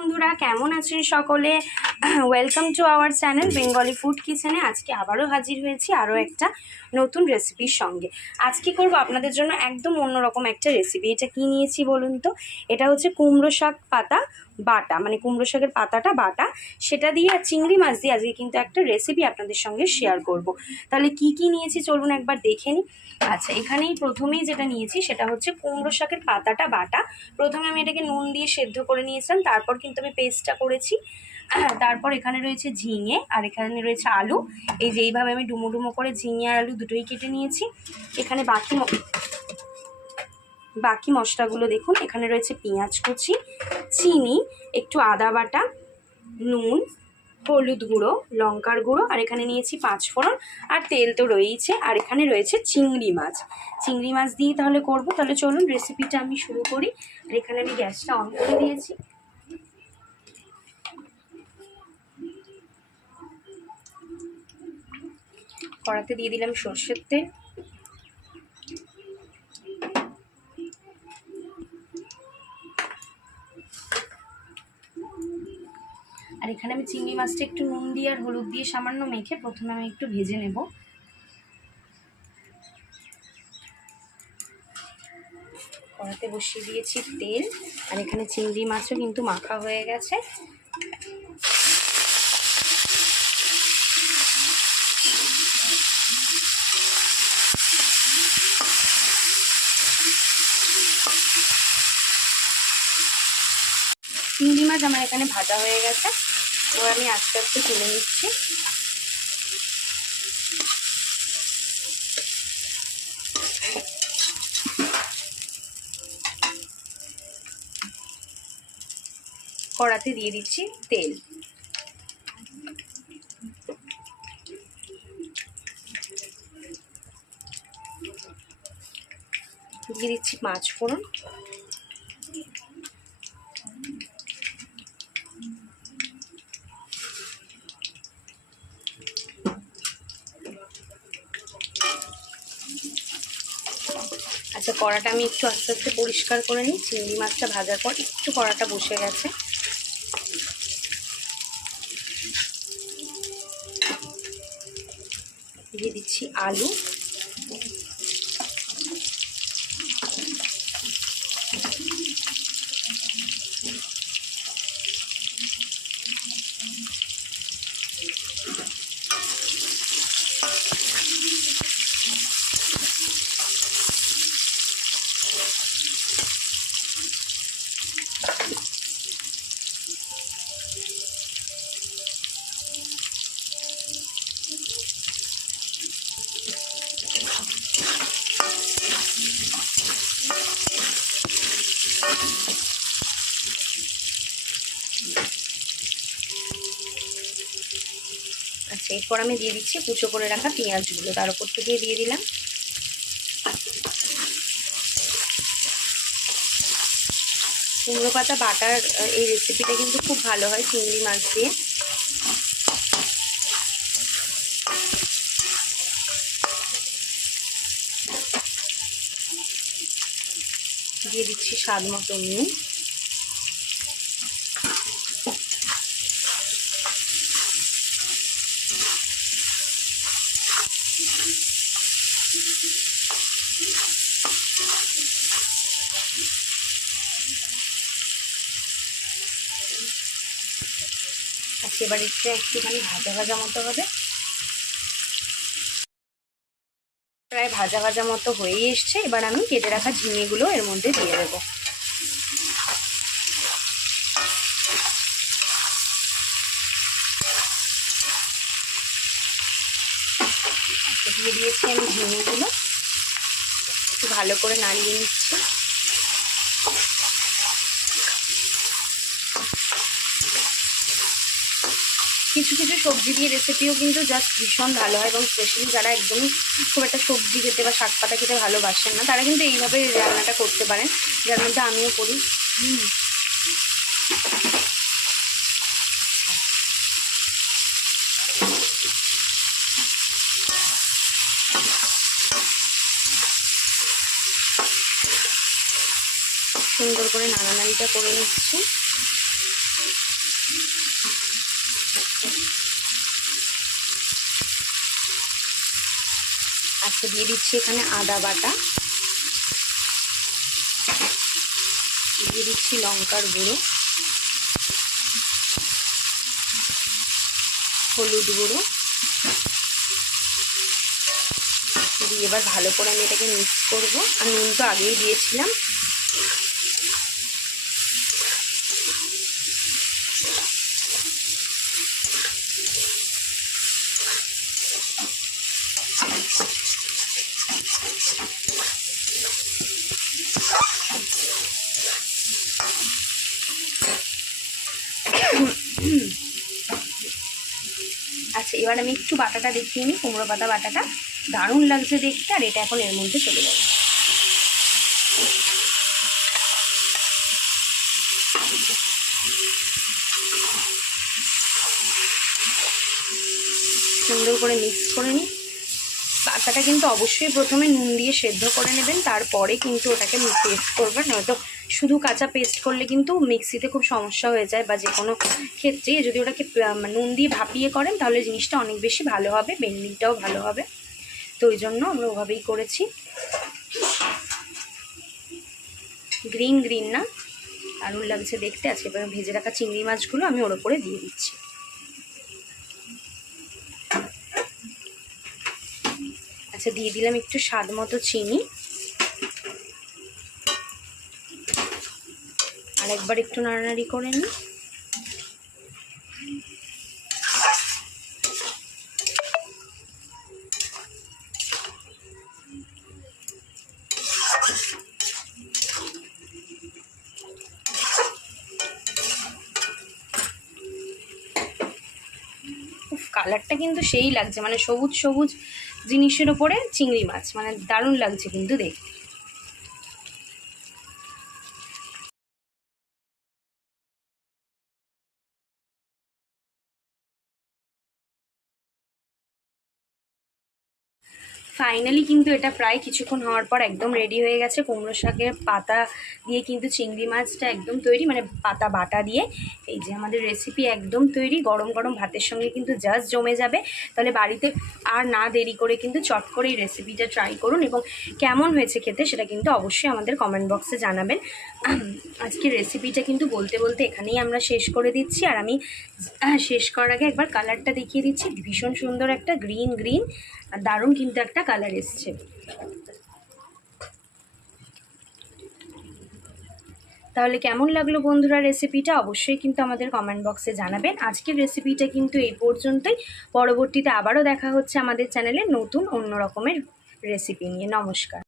বন্ধুরা, কেমন আছেন সকলে? Welcome to our channel Bengali food কিচেনে। আজকে আবারও হাজির হয়েছি আরও একটা নতুন রেসিপির সঙ্গে। আজকে করব আপনাদের জন্য একদম অন্যরকম একটা রেসিপি। এটা কি নিয়েছি বলুন তো? এটা হচ্ছে কুমড়ো শাক পাতা বাটা, মানে কুমড়ো শাকের পাতাটা বাটা, সেটা দিয়ে আর চিংড়ি মাছ দিয়ে আজকে কিন্তু একটা রেসিপি আপনাদের সঙ্গে শেয়ার করব। তাহলে কি কি নিয়েছি চলুন একবার দেখে নিই। আচ্ছা, এখানেই প্রথমেই যেটা নিয়েছি সেটা হচ্ছে কুমড়ো শাকের পাতাটা বাটা। প্রথমে আমি এটাকে নুন দিয়ে সেদ্ধ করে নিয়েছিলাম, তারপর কিন্তু আমি পেস্টটা করেছি। তারপর এখানে রয়েছে ঝিঙে আর এখানে রয়েছে আলু। এই যে এইভাবে আমি ডুমো ডুমো করে ঝিঙে আর আলু দুটোই কেটে নিয়েছি। এখানে বাকি মশলাগুলো দেখুন, এখানে রয়েছে পেঁয়াজ কুচি, চিনি, একটু আদা বাটা, নুন, হলুদ গুঁড়ো, লঙ্কার গুঁড়ো, আর এখানে নিয়েছি 5 ফোড়ন, আর তেল তো রয়েইছে। আর এখানে রয়েছে চিংড়ি মাছ দিয়ে তাহলে করব। তাহলে চলুন রেসিপিটা আমি শুরু করি। আর এখানে আমি গ্যাসটা অন করে দিয়েছি। কড়াতে দিয়ে দিলাম সর্ষের তেল। আর এখানে আমি চিংড়ি মাছটা একটু নুন দিয়ে আর হলুদ দিয়ে সামান্য মেখে প্রথমে আমি একটু ভেজে নেব। কড়াতে বসিয়ে দিয়েছি তেল, আর এখানে চিংড়ি মাছও কিন্তু মাখা হয়ে গেছে। চিংড়ি মাছ আমার এখানে ভাজা হয়ে গেছে, এবার আমি আস্তে আস্তে তুলে নিচ্ছি। কড়াতে দিয়ে দিচ্ছি তেল। দিয়ে দিচ্ছি 5 ফোড়ন। আচ্ছা, কড়াটা আমি একটু আস্তে আস্তে পরিষ্কার করে নিই। চিংড়ি মাছটা ভাজার পর একটু কড়াটা বসে গেছে। দিয়ে দিচ্ছি আলু, আচ্ছা এরপর আমি দিয়ে দিচ্ছি কুচো করে রাখা পেঁয়াজগুলো, তার উপর থেকে দিয়ে দিলাম। কুমড়ো পাতা বাটার এই রেসিপিটা কিন্তু খুব ভালো হয় চিংড়ি মাছ দিয়ে। দিয়ে দিচ্ছি স্বাদ মতো নুন। আচ্ছা, এবার একটুখানি ভাজা ভাজা মতো হবে। প্রায় ভাজা ভাজা মতো হয়েই এসছে। এবার আমি কেটে রাখা ঝিঙেগুলো এর মধ্যে দিয়ে দেবো। দিয়ে দিয়েছি আমি ঝিঙেগুলো, একটু ভালো করে নাড়িয়ে নিচ্ছি। কিছু কিছু সবজি দিয়ে রেসিপিও কিন্তু জাস্ট ভীষণ ভালো হয়, এবং স্পেশালি যারা একদমই খুব একটা সবজি খেতে বা শাক পাতা খেতে ভালোবাসেন না, তারা কিন্তু এইভাবে রান্নাটা করতে পারেন, যার মধ্যে আমিও করি। সুন্দর করে নাড়ানাড়িটা করে নিচ্ছি। আচ্ছা, দিয়ে দিচ্ছি এখানে আদা বাটা, দিয়ে দিচ্ছি লঙ্কার গুঁড়ো, হলুদ গুঁড়ো দিয়ে এবার ভালো করে আমি এটাকে মিক্স করব। আর নুন তো আগেই দিয়েছিলাম। আচ্ছা, এবার আমি একটু বাটাটা দেখিয়ে নিই। কুমড়ো পাতা বাটাটা দারুণ লাগছে দেখতে। আর এটা এখন এর মধ্যে চলে যাবে। সুন্দর করে মিক্স করে নিই। পাতাটা কিন্তু অবশ্যই প্রথমে নুন দিয়ে সেদ্ধ করে নেবেন, তারপরে কিন্তু ওটাকে পেস্ট করবেন। নয়তো শুধু কাঁচা পেস্ট করলে কিন্তু মিক্সিতে খুব সমস্যা হয়ে যায়, বা যে কোনো ক্ষেত্রে যদি ওটাকে নুন দিয়ে ভাপিয়ে করেন তাহলে জিনিসটা অনেক বেশি ভালো হবে, বেন্ডিংটাও ভালো হবে। তো ওই জন্য আমরা ওভাবেই করেছি। গ্রিন গ্রিন না, দারুণ লাগছে দেখতে। আজকে এবার ভেজে রাখা চিংড়ি মাছগুলো আমি ওর ওপরে দিয়ে দিচ্ছি। আচ্ছা, দিয়ে দিলাম একটু স্বাদ মতো চিনি। আর একবার একটু নাড়ানাড়ি করে নিই। কালারটা কিন্তু সেই লাগছে, মানে সবুজ সবুজ জিনিসের ওপরে চিংড়ি মাছ, মানে দারুণ লাগছে কিন্তু দেখতে। ফাইনালি কিন্তু এটা প্রায় কিছুক্ষণ হওয়ার পর একদম রেডি হয়ে গেছে। কুমড়ো শাকের পাতা দিয়ে কিন্তু চিংড়ি মাছটা একদম তৈরি, মানে পাতা বাটা দিয়ে। এই যে আমাদের রেসিপি একদম তৈরি। গরম গরম ভাতের সঙ্গে কিন্তু জাস্ট জমে যাবে। তাহলে বাড়িতে আর না দেরি করে কিন্তু চট করে এই রেসিপিটা ট্রাই করুন, এবং কেমন হয়েছে খেতে সেটা কিন্তু অবশ্যই আমাদের কমেন্ট বক্সে জানাবেন। আজকের রেসিপিটা কিন্তু বলতে বলতে এখানেই আমরা শেষ করে দিচ্ছি। আর আমি শেষ করার আগে একবার কালারটা দেখিয়ে দিচ্ছি। ভীষণ সুন্দর একটা গ্রিন গ্রিন, আর দারুণ কিন্তু একটা কালার এসছে। তাহলে কেমন লাগলো বন্ধুরা রেসিপিটা, অবশ্যই কিন্তু আমাদের কমেন্ট বক্সে জানাবেন। আজকের রেসিপিটা কিন্তু এই পর্যন্তই। পরবর্তীতে আবারও দেখা হচ্ছে আমাদের চ্যানেলে নতুন অন্য রকমের রেসিপি নিয়ে। নমস্কার।